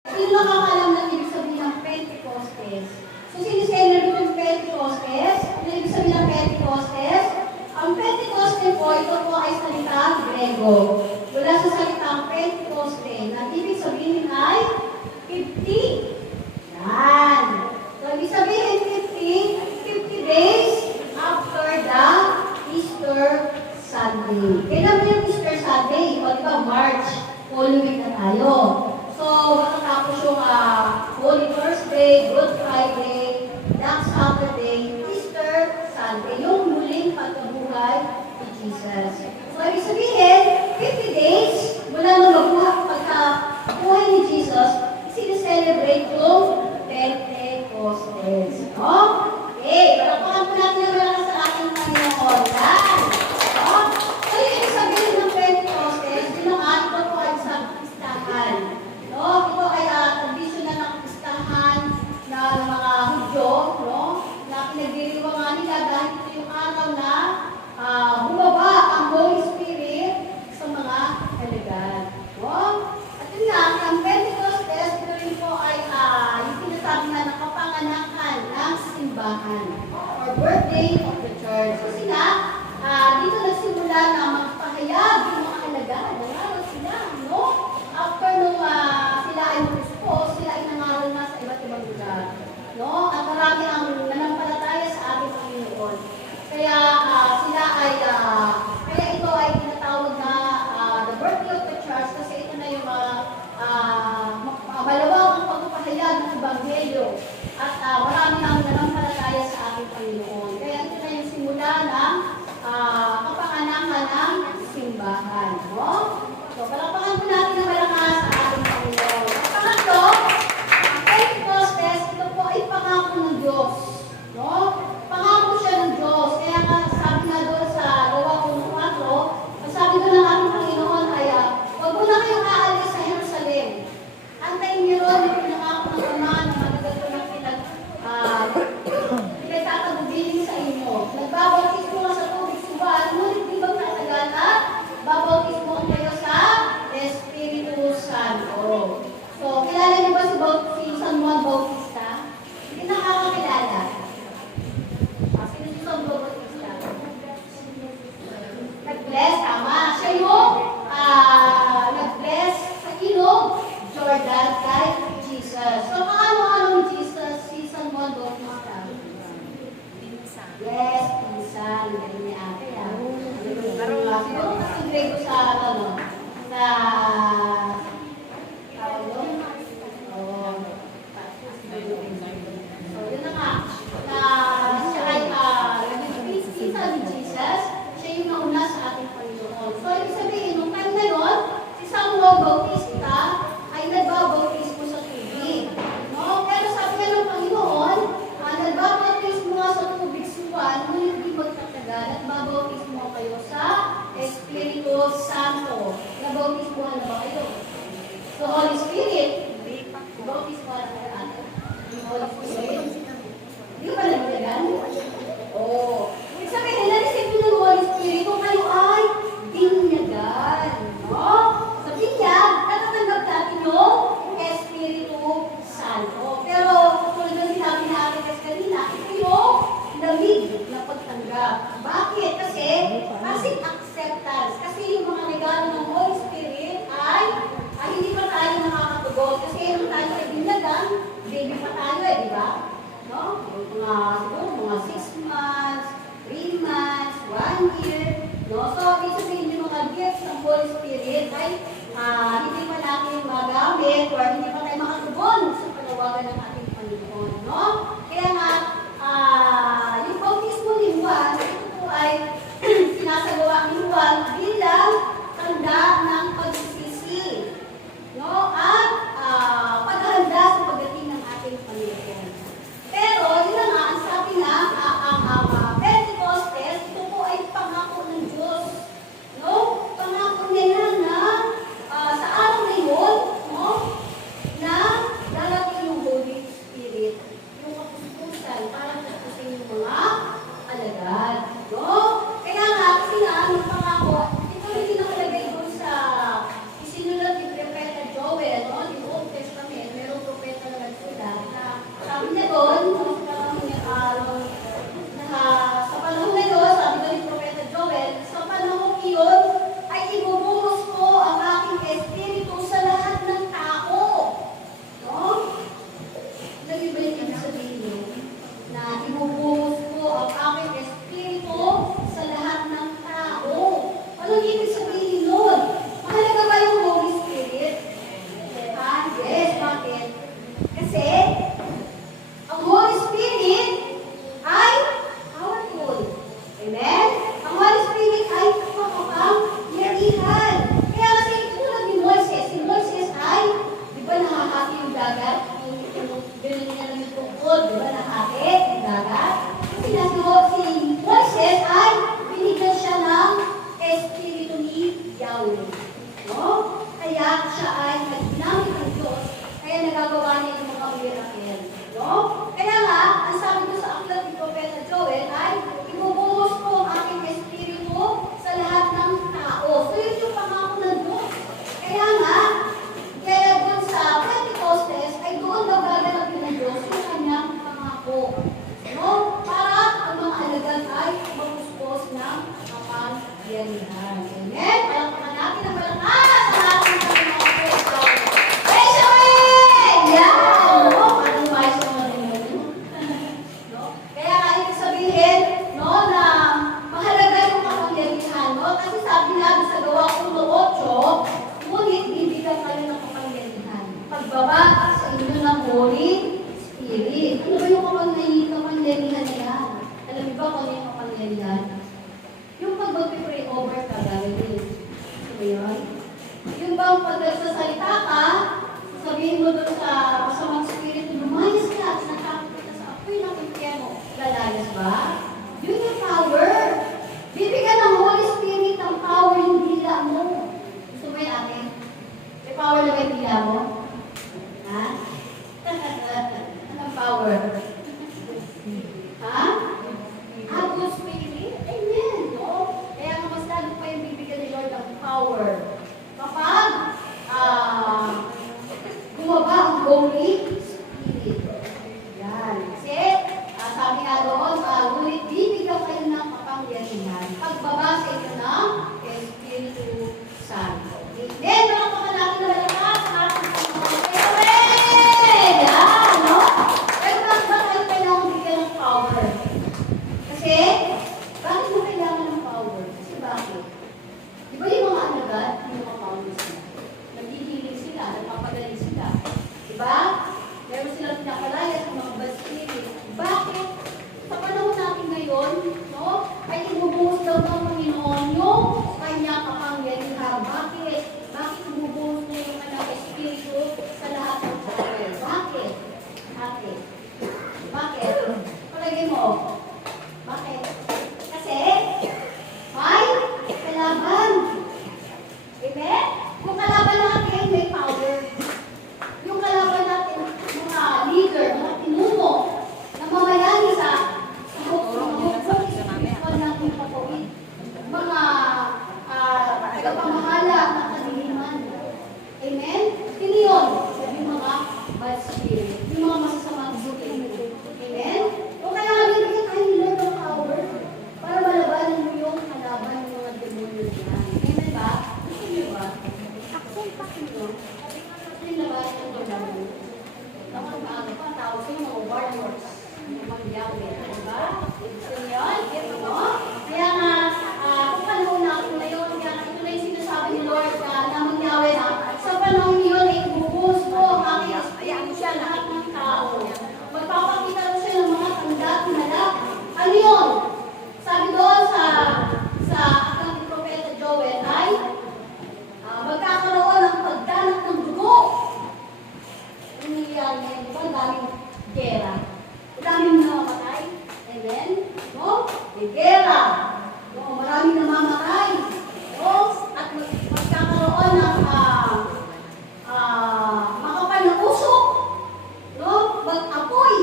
Sino nakakalam ng ibig sabihin ng Pentecostes? So, siniselebrate yung Pentecostes. Ano ibig sabihin ng Pentecostes? Ang Pentecostes po, ito po ay salitang Grego. Mula sa salitang Pentecoste, na ibig sabihin ay 50. Yan. So, ibig sabihin 50 days after the Easter Sunday. Kailan mo yung Easter Sunday? O, di ba, March. Holy Week na tayo. So, matatapos yung Holy Thursday, Good Friday, Black Saturday, Easter Sunday, yung muling pagkabuhay ni Jesus. So, ibig sabihin, 50 days mula nung pagkabuhay ni Jesus, sineselebrate yung Pentecostes. No? Okay, palapakan po natin ang malakas sa ating Panginoon. Yan. No? So, yung ibig sabihin ng Pentecostes, dinaan ito po ay sa listahan. No, ito ay traditional na listahan na mga Hudyo, no, na pinagdiriwangan nila dahil ito yung araw na bumaba ang Holy Spirit sa mga halagan. No? At yun nga, ang Pentecostes, ito rin po ay yung sinasabi na ng kapanganakan ng simbahan or birthday of the church. Kasi nga, dito nagsimula na magpahayag yung mga halagan. Nangaral sila, no? After nung sila ay mag-expose, sila ay nangaral na sa iba't ibang lugar. No? At marami ang nanampalataya sa ating Panginoon. Kaya sila ay, kaya ito ay tinatawag na the birthday of the church kasi ito na yung malawak ang pagpapahayag ng Ebanghelyo. At marami ang nanampalataya sa ating Panginoon. Kaya ito na yung simula ng kapanganakan ng simbahan. No? So, palapakan po natin ang malakas sa ating Panginoon. At pangatlo, ang Pentecostes, ito po ay pangako ng Diyos. No? Pangako siya ng Diyos. Kaya nga, sabi nga doon sa Gawa 1:4, ang sabi doon ng ating Panginoon ay, huwag mo na kayong aalis sa Jerusalem. Antayin niyo ron yung pinangako ng Ama na matagal ko ng pinagtatagubilin sa inyo. Nagbabautismo nga sa tubig subat, ngunit di ba tatagal at babautismo kayo sa Espiritu Santo. So, kilala niyo ba si San Juan Bautista? Hindi nakakakilala. Sino si San Juan Bautista? Nag-bless, tama. Siya yung nag-bless sa ilog Jordan kay Jesus. So, paano ni Jesus si San Juan Bautista? Yes, pinsan. Ganun ni ate. Siguro kasi Grego sa sa yun na nga. Siya ay pinsan ni Jesus. Siya yung nauna sa ating Panginoon. So, ibig sabihin, nung time na yun, si San Juan Bautista ay nagbabautismo sa tubig. No? Pero sabi nga ng Panginoon, nagbabautismo nga sa tubig suwan, ngunit di magtatagal at babautismo kayo sa Espiritu Santo. Nabautismohan na ba kayo? So, Holy Spirit, bautismohan na kayo ato. Holy Spirit. Di ba nagdagan? Oo. Ibig sabihin, narisip nyo ng Holy Spirit kung kayo ay binyagan. No? Sa binyag, natatanggap natin yung Espiritu Santo. Pero, kung na sinabi natin kasi kanina, ito yung lamig na pagtanggap. Bakit? Kasi passive acceptance. Kasi yung mga regalo ng Holy Spirit ay hindi pa tayo nakakatugon. Kasi yung tayo ay binyagan, baby pa tayo di ba? No? Siguro mga 6 months, 3 months, 1 year. No? So, ibig sabihin yung mga gifts ng Holy Spirit ay hindi pa natin magamit or hindi pa tayo makatugon sa panawagan ng ating Panginoon. No? Kaya nga, yung bautismo ni Juan, ito po ay sinasagawa ni Juan bilang tanda ng pagsisisi. No? At paghahanda sa pagdating ng ating Panginoon. Pero, yun na nga, ang sabi nga, ang Pentecostes, ito po ay pangako ng Diyos. No? Pangako nila na sa araw na yun, no? Na darating yung Holy Spirit, yung kapuspusan, parang kapusing Bakit? Kasi, ang Holy Spirit ay powerful. Amen? Ang Holy Spirit ay makapangyarihan. Kaya kasi tulad ni Moises, si Moises ay, di ba nakahati yung dagat? Yung ganun niya lang yung tungkol, di ba nakahati yung dagat? Kasi si Moises ay binigyan siya ng Espiritu ni Yahweh. No? Kaya siya ay nagginamit ng Diyos, kaya nagagawa niya yung mga miracle. No? Kaya nga, ang sabi ko sa aklat ni Propeta Joel ay, ibubuhos ko ang aking Espiritu sa lahat ng tao. So yun yung pangako ng Diyos. Kaya nga, kaya doon sa Pentecostes, ay doon nagaganap ng Diyos yung kanyang pangako. No? Para ang mga alagad ay mapuspos ng kapangyarihan. Amen? Palakpakan natin ang malakas sa ating Panginoon Kristo. Praise the Lord! Yan! No? Parang wise naman yun. No? Kaya ibig sabihin, no, na mahalaga yung kapangyarihan. No? Kasi sabi natin sa Gawa 1:8, ngunit bibigyan kayo ng kapangyarihan. Pagbaba sa inyo ng Holy Spirit. Ano ba yung kapangyarihan na yan? Alam niyo ba kung ano yung kapangyarihan? Yung pag mag-pray over ka, gagawin. Ano ba yun? Yung bang pag nagsasalita ka, sabihin mo doon sa masamang spirito, lumayas ka at natakot ka sa apoy ng impyerno. Lalayas ba? Yun yung power. Bibigyan ng Holy Spirit ang power yung dila mo. Gusto mo yun, ate? May power na ba yung dila mo? Ha? Anong power? Ha? Good Spirit? Amen. No? Kaya nga mas lalo pa yung bibigyan ni Lord ng power. Kapag bumaba ang Holy Spirit. Yan. Kasi, sabi nga doon, ngunit bibigyan kayo ng kapangyarihan. Pagbaba sa inyo ng Espiritu Santo. Amen. Nakapaka natin na malakas sa ating Panginoon. Amen! Yan, no? Pero bakit ba kayo kailangan bigyan ng power? Kasi, bakit mo kailangan ng power? Kasi bakit? Di ba yung mga alagad, yung mga power sila? Naghihiling sila, nagpapagaling sila. Di ba? Meron silang pinakalaya sa mga bad spirit. Bakit? Sa panahon natin ngayon, no, ay ibubuhos daw ng Panginoon yung kanyang kapangyarihan. Bakit? Bakit ibubuhos niya yung kanyang espiritu sa lahat ng tao? Bakit? Bakit? Bakit? Palagay mo, bakit? Kasi may kalaban. Amen? Kung kalaban natin, may power. Yung kalaban natin, mga leader, mga pinuno, na mamayani sa mga tagapamahala ng kadiliman. Amen? Sino yun? Yung mga bad spirit. Yung mga masasamang spirit. Amen? O kaya nga bibigyan tayo ni Lord ng power para malabanan mo yung kalaban ng mga demonyo niyan. Amen ba? Gusto niyo ba? Action pa kayo. Yung labanan ng demonyo. Naman maaga pa, tawag sa mga warlords. Yung mga Yahweh. Diba? Gusto niyo yun? Ano? Kaya nga, kung panahon natin ngayon, kaya ito na yung sinasabi ni Lord na Yahweh na sa panahon yun, ibubuhos ko ang aking espiritu siya lahat ng tao. Magpapakita ko siya ng mga tanda at malak. Ano yun? Sabi doon sa aklat ni Propeta Joel ay magkakaroon ng pagdanak ng dugo. Yung nangyayari ngayon, di ba? Ang daming gera. Ang daming namamatay. Amen? No? May gera. No? Maraming namamatay. No? At magkakaroon ng makapal na usok. No? Mag-apoy.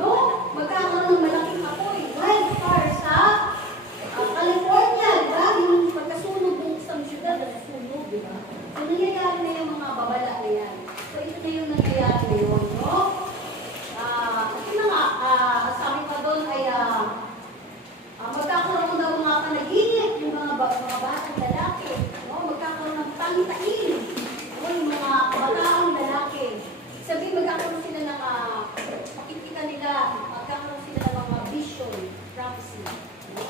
No? Magkakaroon ng malaking apoy. Wildfire sa California. Diba? Yung pagkasunog ng isang syudad, nasusunog. Diba? So, nangyayari na yung mga babala na yan. So, ito na yung nangyayari na yun. No? Kasi na nga, sabi pa doon ay magkakaroon daw mga panaginip, yung mga batang lalaki. No? Magkakaroon ng pangitain. No? Yung mga kabataang lalaki. Sabihin, magkakaroon sila ng makikita nila, magkakaroon sila ng mga vision, prophecy. No?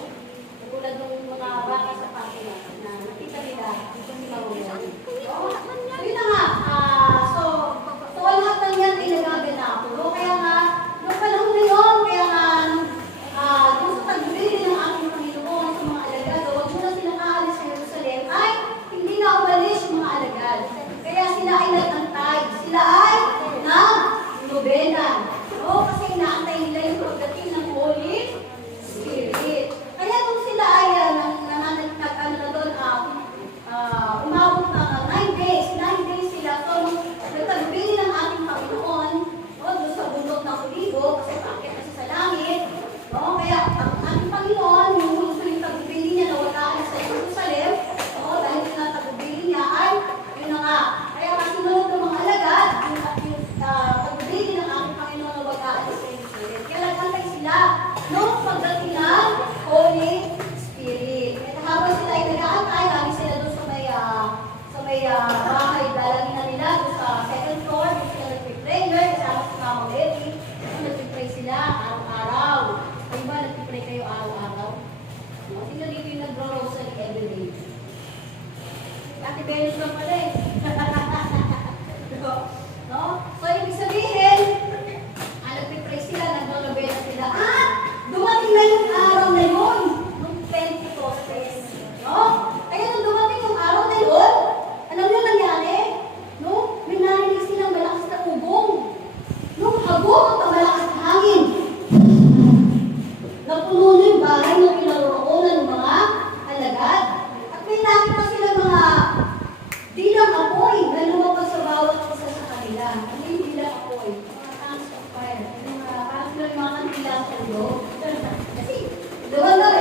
Tulad ng mga bata sa pangina na nakita nila, ito nila ngayon. No? So, yun na nga. So lahat Ano yung dila apoy? Mga tongues of fire. Yung mga kandila sa loob. Kasi, luwag na